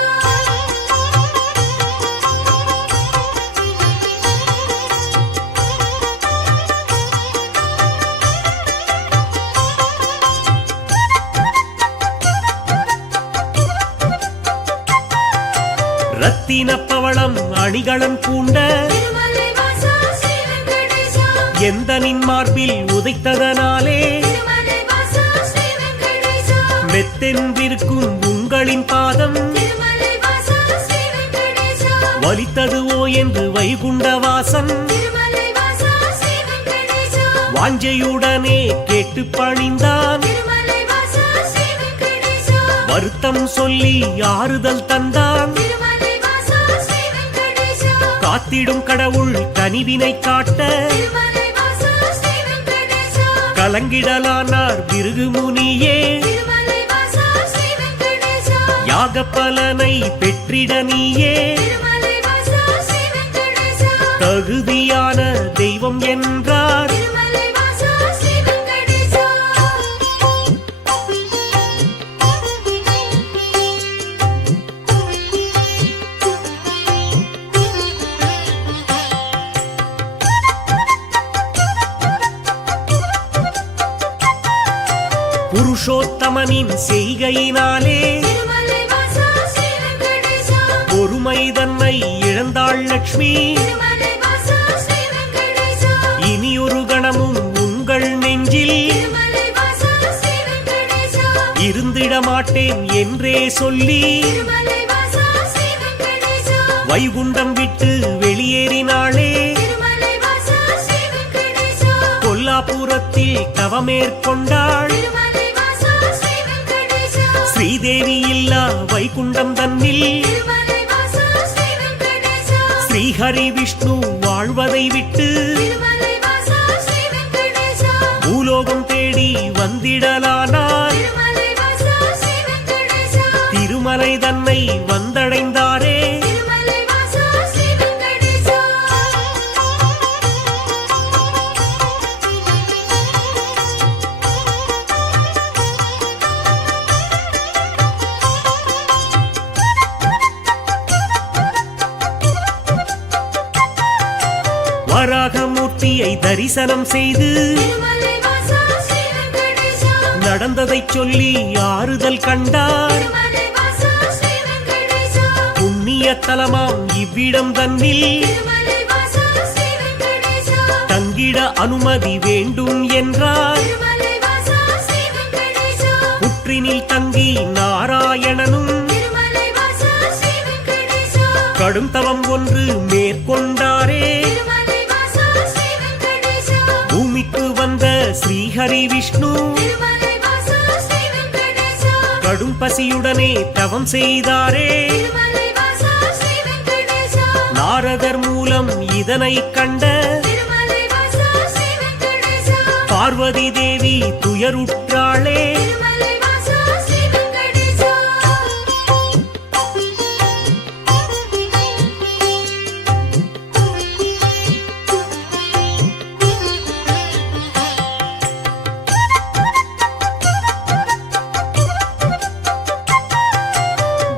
ரத்தின பவளம் அணிகளம் பூண்ட திருமலை வாசா ஸ்ரீ வெங்கடேசா எந்தனின் மார்பில் உதைத்ததனாலே திருமலை வாசா ஸ்ரீ வெங்கடேசா மெத்தென்றிருக்கும் உங்களின் பாதம் திருமலை வாசா ஸ்ரீ வெங்கடேசா வலித்ததுவோ என்று வைகுண்டவாசன் திருமலை வாசா ஸ்ரீ வெங்கடேசா வாஞ்சையுடனே கேட்டு பணிந்தான் திருமலை வாசா ஸ்ரீ வெங்கடேசா வருத்தம் சொல்லி ஆறுதல் தந்தான் திருமலை வாசா ஸ்ரீ வெங்கடேசா காத்திடும் கடவுள் கனிவினை காட்ட திருமலை வாசா ஸ்ரீ வெங்கடேசா கலங்கிடலானார் பிருகு முனியே திருமலை வாசா ஸ்ரீ வெங்கடேசா யாக பலனை பெற்றிட நீயே திருமலை வாசா ஸ்ரீ வெங்கடேசா தகுதியான தெய்வம் என்றார். திருமலை வாசா ஸ்ரீ வெங்கடேசா. புருஷோத்தமனின் செய்கையினாலே திருமலை வாசா ஸ்ரீ வெங்கடேசா. பொறுமை தன்னை இழந்தாள் லட்சுமி. திருமலை வாசா ஸ்ரீ வெங்கடேசா. இனியொரு கணமும் உங்கள் நெஞ்சில் திருமலை வாசா ஸ்ரீ வெங்கடேசா. இருந்திட மாட்டேன் என்றே சொல்லி திருமலை வாசா ஸ்ரீ வெங்கடேசா. வைகுண்டம் விட்டு வெளியேறினாளே. திருமலை வாசா ஸ்ரீ வெங்கடேசா. கொல்லாபுரத்தில் தவமேற்கொண்டாள். திருமலை வாசா ஸ்ரீ வெங்கடேசா. ஸ்ரீதேவி இல்லா வைகுண்டம் தன்னில் திருமலை வாசா ஸ்ரீ வெங்கடேசா. ஸ்ரீஹரி விஷ்ணு வாழ்வதை விட்டு திருமலை வாசா ஸ்ரீ வெங்கடேசா. பூலோகம் தேடி வந்திடலானார். திருமலை வாசா ஸ்ரீ வெங்கடேசா. திருமலை தன்னை வந்தடைந்தாரே. திருமலை வாசா ஸ்ரீ வெங்கடேசா. வராகமூர்த்தியை தரிசனம் செய்து திருமலை வாசா ஸ்ரீ வெங்கடேசா. நடந்ததைச் சொல்லி ஆறுதல் கண்டார். திருமலை வாசா ஸ்ரீ வெங்கடேசா. புண்ணிய தலமாம் இவ்விடம் தன்னில் திருமலை வாசா ஸ்ரீ வெங்கடேசா. தங்கிட அனுமதி வேண்டும் என்றார். திருமலை வாசா ஸ்ரீ வெங்கடேசா. புற்றினில் தங்கி நாராயணனும் திருமலை வாசா ஸ்ரீ வெங்கடேசா. கடும் தவம் ஒன்று மேற்கொண்டாரே. திருமலை வாசா ஸ்ரீ வெங்கடேசா. பூமிக்கு வந்த ஸ்ரீஹரி விஷ்ணு திருமலை வாசா ஸ்ரீ வெங்கடேசா. கடும் பசியுடனே தவம் செய்தாரே. திருமலை வாசா ஸ்ரீ வெங்கடேசா. நாரதர் மூலம் இதனை கண்ட திருமலை வாசா ஸ்ரீ வெங்கடேசா. பார்வதி தேவி துயருற்றாளே. திருமலை வாசா ஸ்ரீ வெங்கடேசா.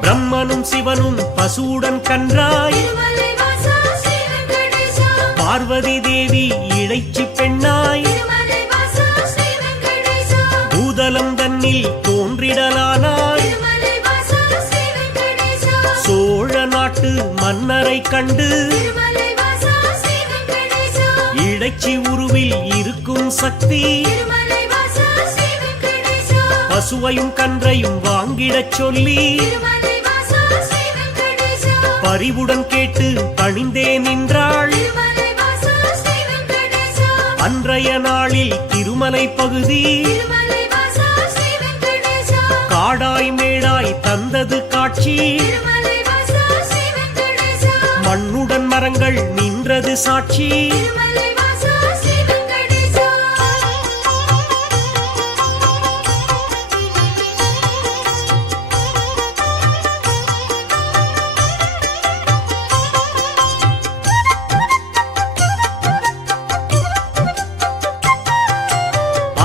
பிரம்மனும் சிவனும் பசுவுடன் கன்றாய். திருமலை வாசா ஸ்ரீ வெங்கடேசா. பார்வதி தேவி இடைச்சி பெண்ணாய். திருமலை வாசா ஸ்ரீ வெங்கடேசா. பூதலம் தன்னில் தோன்றிடலானாய். திருமலை வாசா ஸ்ரீ வெங்கடேசா. சோழ நாட்டு மன்னரை கண்டு திருமலை வாசா ஸ்ரீ வெங்கடேசா. இடைச்சி உருவில் இருக்கும் சக்தி திருமலை வாசா ஸ்ரீ வெங்கடேசா. பசுவையும் கன்றையும் வாங்கிடச் சொல்லி திருமலை வாசா ஸ்ரீ வெங்கடேசா. பரிவுடன் கேட்டு பணிந்தே நின்றாள். திருமலை வாசா ஸ்ரீ வெங்கடேசா. அன்றைய நாளில் திருமலை பகுதி திருமலை வாசா ஸ்ரீ வெங்கடேசா. காடாய் மேடாய் தந்தது காட்சி. திருமலை வாசா ஸ்ரீ வெங்கடேசா. மண்ணுடன் மரங்கள் நின்றது சாட்சி. திருமலை வாசா ஸ்ரீ வெங்கடேசா.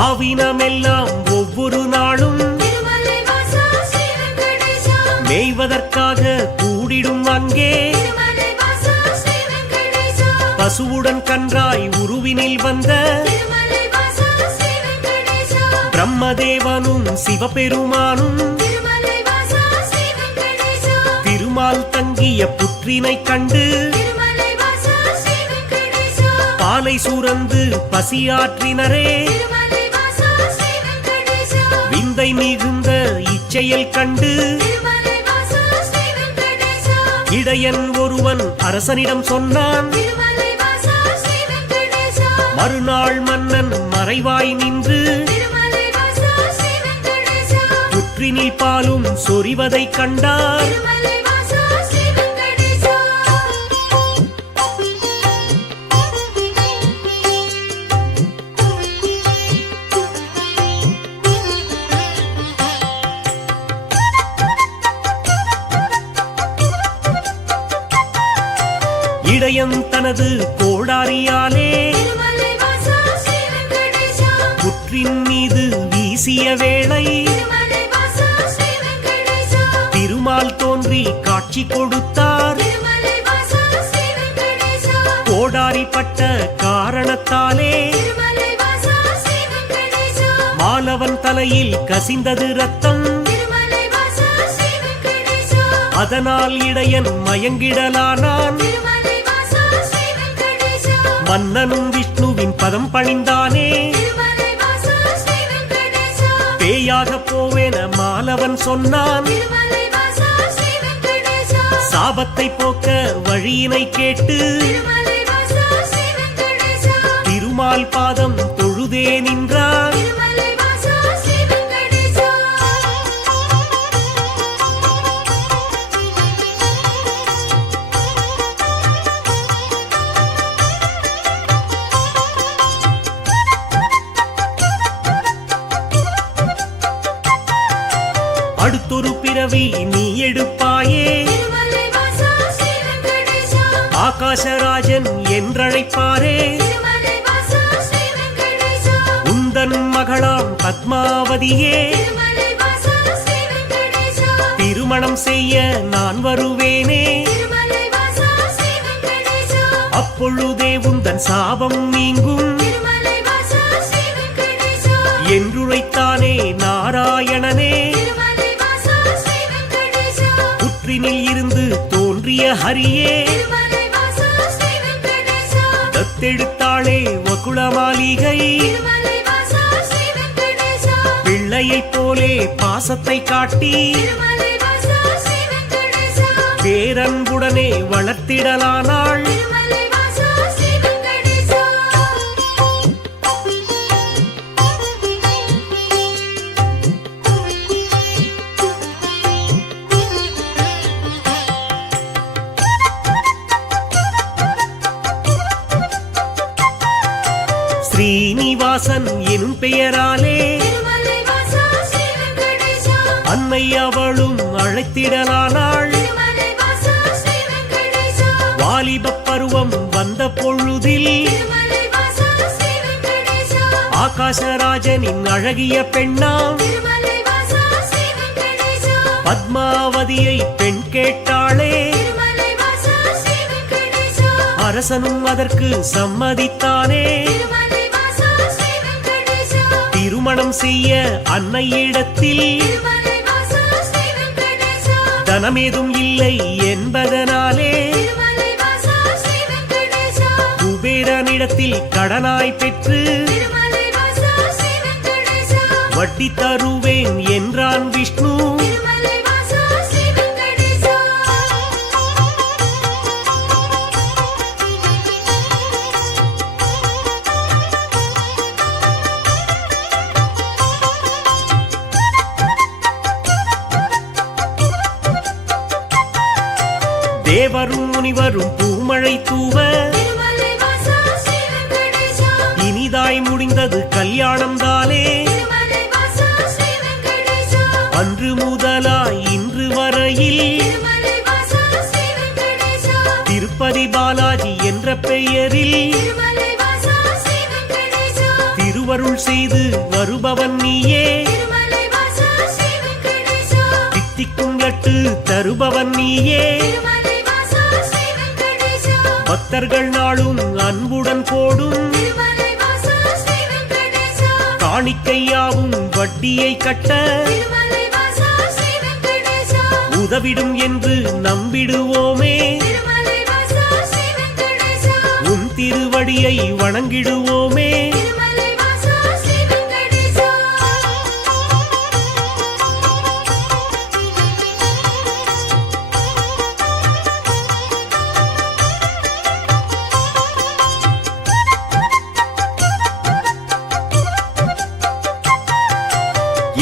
ஆவினமெல்லாம் ஒவ்வொரு நாளும் திருமலை வாசா ஸ்ரீ வெங்கடேசா. மேய்வதற்காக கூடிடும் அங்கே. திருமலை வாசா ஸ்ரீ வெங்கடேசா. பசுவுடன் கன்றாய் உருவினில் வந்த திருமலை வாசா ஸ்ரீ வெங்கடேசா. பிரம்மதேவனும் சிவபெருமானும் திருமலை வாசா ஸ்ரீ வெங்கடேசா. திருமால் தங்கிய புற்றினை கண்டு திருமலை வாசா ஸ்ரீ வெங்கடேசா. பாலை சுரந்து பசியாற்றினரே. திருமலை வாசா ஸ்ரீ வெங்கடேசா. விந்தை மிகுந்த இச்செயல் கண்டு திருமலை வாசா ஸ்ரீ வெங்கடேசா. இடையன் ஒருவன் அரசனிடம் சொன்னான். திருமலை வாசா ஸ்ரீ வெங்கடேசா. மறுநாள் மன்னன் மறைவாய் நின்று திருமலை வாசா ஸ்ரீ வெங்கடேசா. புற்றினில் பாலும் சொரிவதைக் கண்டார். திருமலை வாசா ஸ்ரீ வெங்கடேசா. இடையன் தனது கோடாரியாலே திருமலை வாசா ஸ்ரீ வெங்கடேசா புற்றின் மீது வீசிய வேளை திருமலை வாசா ஸ்ரீ வெங்கடேசா திருமால் தோன்றி காட்சி கொடுத்தார். திருமலை வாசா ஸ்ரீ வெங்கடேசா கோடாரி பட்ட காரணத்தாலே திருமலை வாசா ஸ்ரீ வெங்கடேசா மாலவன் தலையில் கசிந்தது ரத்தம். திருமலை வாசா ஸ்ரீ வெங்கடேசா அதனால் இடையன் மயங்கிடலானான். திருமலை வாசா ஸ்ரீ வெங்கடேசா மன்னனும் விஷ்ணுவின் பதம் பணிந்தானே. திருமலை வாசா ஸ்ரீ வெங்கடேசா பேயாக போவேன மாலவன் சொன்னான். திருமலை வாசா ஸ்ரீ வெங்கடேசா சாபத்தை போக்க வழியினை கேட்டு திருமலை வாசா ஸ்ரீ வெங்கடேசா திருமால் பாதம் தொழுதே நின்றான். திருமலை வாசா ஸ்ரீ வெங்கடேசா அடுத்தொரு பிறவி நீ எடுப்பாயே. திருமலை வாசா ஸ்ரீ வெங்கடேசா ஆகாசராஜன் என்றழைப்பாரே. திருமலை வாசா ஸ்ரீ வெங்கடேசா உந்தன் மகளாம் பத்மாவதியே திருமலை வாசா ஸ்ரீ வெங்கடேசா திருமணம் செய்ய நான் வருவேனே. திருமலை வாசா ஸ்ரீ வெங்கடேசா அப்பொழுதே உந்தன் சாபம் நீங்கும் திருமலை வாசா ஸ்ரீ வெங்கடேசா என்றுரைத்தானே நாராயணனே. திருமலை வாசா ஸ்ரீ வெங்கடேசா புற்றினில் இருந்து தோன்றிய ஹரியே திருமலை வாசா ஸ்ரீ வெங்கடேசா தத்தெடுத்தாளே வகுளமாளிகை. திருமலை வாசா ஸ்ரீ வெங்கடேசா பிள்ளையைப் போலே பாசத்தை காட்டி திருமலை வாசா ஸ்ரீ வெங்கடேசா பேரன்புடனே வளர்த்திடலானாள். திருமலை வாசா ஸ்ரீ வெங்கடேசா ஸ்ரீனிவாசன் எனும் பெயராலே திருமலை வாசா ஸ்ரீ வெங்கடேசா அன்னை அவளும் அழைத்திடலானாள். திருமலை வாசா ஸ்ரீ வெங்கடேசா வாலிபப் பருவம் வந்த பொழுதில் திருமலை வாசா ஸ்ரீ வெங்கடேசா ஆகாசராஜனின் அழகிய பெண்ணாம் திருமலை வாசா ஸ்ரீ வெங்கடேசா பத்மாவதியை பெண் கேட்டாளே. திருமலை வாசா ஸ்ரீ வெங்கடேசா அரசனும் அதற்கு சம்மதித்தானே. திருமலை வாசா ஸ்ரீ வெங்கடேசா திருமணம் செய்ய அன்னையிடத்தில் திருமலை வாசா ஸ்ரீ வெங்கடேசா தனமேதும் இல்லை என்பதனாலே திருமலை வாசா ஸ்ரீ வெங்கடேசா குபேரனிடத்தில் கடனாய் பெற்று திருமலை வாசா ஸ்ரீ வெங்கடேசா வட்டி தருவேன் என்றான் விஷ்ணு. திருமலை வாசா ஸ்ரீ வெங்கடேசா தேவரும் முனிவரும் பூமழை தூவ திருமலை வாசா ஸ்ரீ வெங்கடேசா இனிதாய் முடிந்தது கல்யாணம் தானே. திருமலை வாசா ஸ்ரீ வெங்கடேசா அன்று முதலாய் இன்று வரையில் திருமலை வாசா ஸ்ரீ வெங்கடேசா திருப்பதி பாலாஜி என்ற பெயரில் திருமலை வாசா ஸ்ரீ வெங்கடேசா திருவருள் செய்து வருபவன் நீயே. திருமலை வாசா ஸ்ரீ வெங்கடேசா தித்திக்கும் லட்டு தருபவன் நீயே. திருமலை வாசா ஸ்ரீ வெங்கடேசா பக்தர்கள் நாளும் அன்புடன் போடும் திருமலை வாசா ஸ்ரீ வெங்கடேசா காணிக்கையாவும் வட்டியை கட்ட திருமலை வாசா ஸ்ரீ வெங்கடேசா உதவிடும் என்று நம்பிடுவோமே. திருமலை வாசா ஸ்ரீ வெங்கடேசா உன் திருவடியை வணங்கிடுவோமே. திருமலை வாசா ஸ்ரீ வெங்கடேசா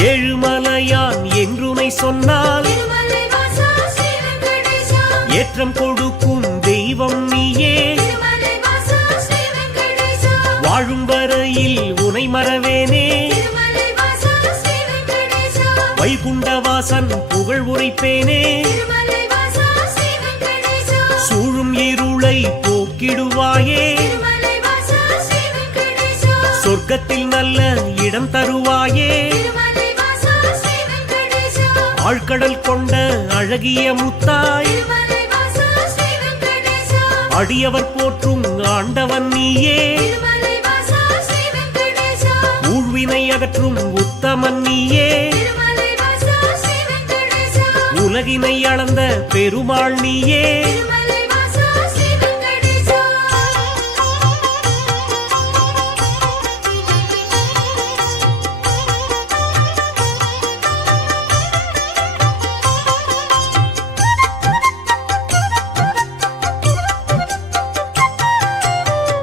ஏழுமலையான் என்றுனை சொன்னால் திருமலை வாசா ஸ்ரீ வெங்கடேசா ஏற்றம் கொடுக்கும் தெய்வம் நீயே. திருமலை வாசா ஸ்ரீ வெங்கடேசா வாழும் வரையில் உனை மறவேனே. திருமலை வாசா ஸ்ரீ வெங்கடேசா வைகுண்டவாசன் புகழ் உரைப்பேனே. திருமலை வாசா ஸ்ரீ வெங்கடேசா சூழும் இருளை தருவாயே திருமலை வாசா ஸ்ரீ வெங்கடேசா சொர்க்கத்தில் நல்ல இடம் தருவாயே திருமலை வாசா ஸ்ரீ வெங்கடேசா ஆழ்கடல் கொண்ட அழகிய முத்தாய் திருமலை வாசா ஸ்ரீ வெங்கடேசா அடியவர் போற்றும் ஆண்டவன் நீயே திருமலை வாசா ஸ்ரீ வெங்கடேசா ஊழ்வினை அகற்றும் உத்தமன் நீயே திருமலை வாசா ஸ்ரீ வெங்கடேசா உலகினை அளந்த பெருமாள் நீயே திருமலை வாசா ஸ்ரீ வெங்கடேசா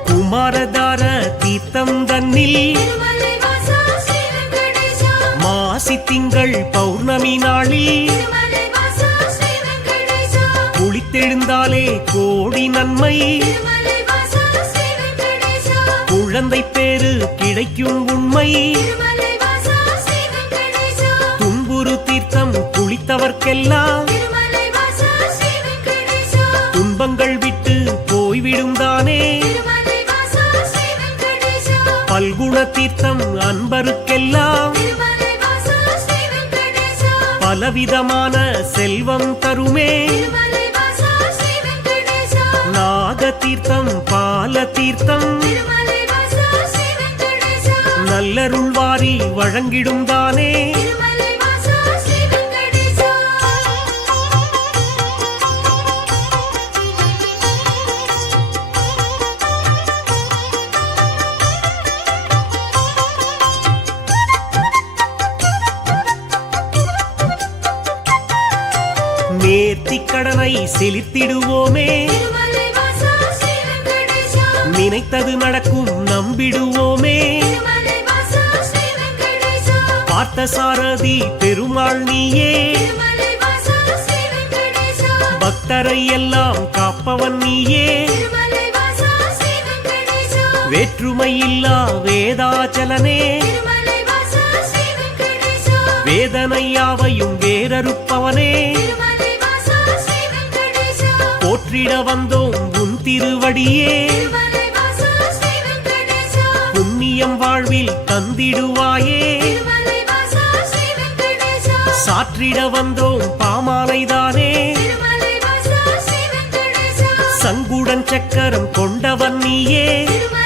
குமாரதார தீர்த்தம் தன்னில் திருமலை வாசா ஸ்ரீ வெங்கடேசா மாசி திங்கள் பௌர்ணமி நாளில் திருமலை வாசா ஸ்ரீ வெங்கடேசா குளித்தெழுந்தாலே கோடி நன்மை திருமலை வாசா ஸ்ரீ வெங்கடேசா குழந்தை பேரு கிடைக்கும் உண்மை திருமலை வாசா ஸ்ரீ வெங்கடேசா துன்புறு தீர்த்தம் குளித்தவர்க்கெல்லாம் திருமலை வாசா ஸ்ரீ வெங்கடேசா துன்பங்கள் விட்டு போய்விடும் தானே திருமலை வாசா ஸ்ரீ வெங்கடேசா பல்குண தீர்த்தம் அன்பருக்கெல்லாம் திருமலை வாசா ஸ்ரீ வெங்கடேசா பலவிதமான செல்வம் தருமே திருமலை வாசா ஸ்ரீ வெங்கடேசா நாக தீர்த்தம் பால தீர்த்தம் திருமலை வாசா ஸ்ரீ வெங்கடேசா நல்லருள் வாரி வழங்கிடும் தானே திருமலை வாசா ஸ்ரீ வெங்கடேசா நேர்த்திக் கடனை செலுத்திடுவோமே திருமலை வாசா ஸ்ரீ வெங்கடேசா நினைத்தது நடக்கும் நம்பிடுவோமே திருமலை வாசா ஸ்ரீ வெங்கடேசா பார்த்த சாரதி பெருமாள் நீயே திருமலை வாசா ஸ்ரீ வெங்கடேசா பக்தரை எல்லாம் காப்பவன் நீயே திருமலை வாசா ஸ்ரீ வெங்கடேசா வேற்றுமையில்லா வேதாச்சலனே திருமலை வாசா ஸ்ரீ வெங்கடேசா வேதனையாவையும் வேறறுப்பவனே திருமலை வாசா ஸ்ரீ வெங்கடேசா போற்றிட வந்தோம் உன் திருவடியே திருமலை வாசா ஸ்ரீ வெங்கடேசா புண்ணியம் வாழ்வில் தந்திடுவாயே திருமலை வாசா ஸ்ரீ வெங்கடேசா சாற்றிட வந்தோம் பாமாலைதானே திருமலை வாசா ஸ்ரீ வெங்கடேசா சங்குடன் சக்கரம் கொண்டவன் நீயே திருமலை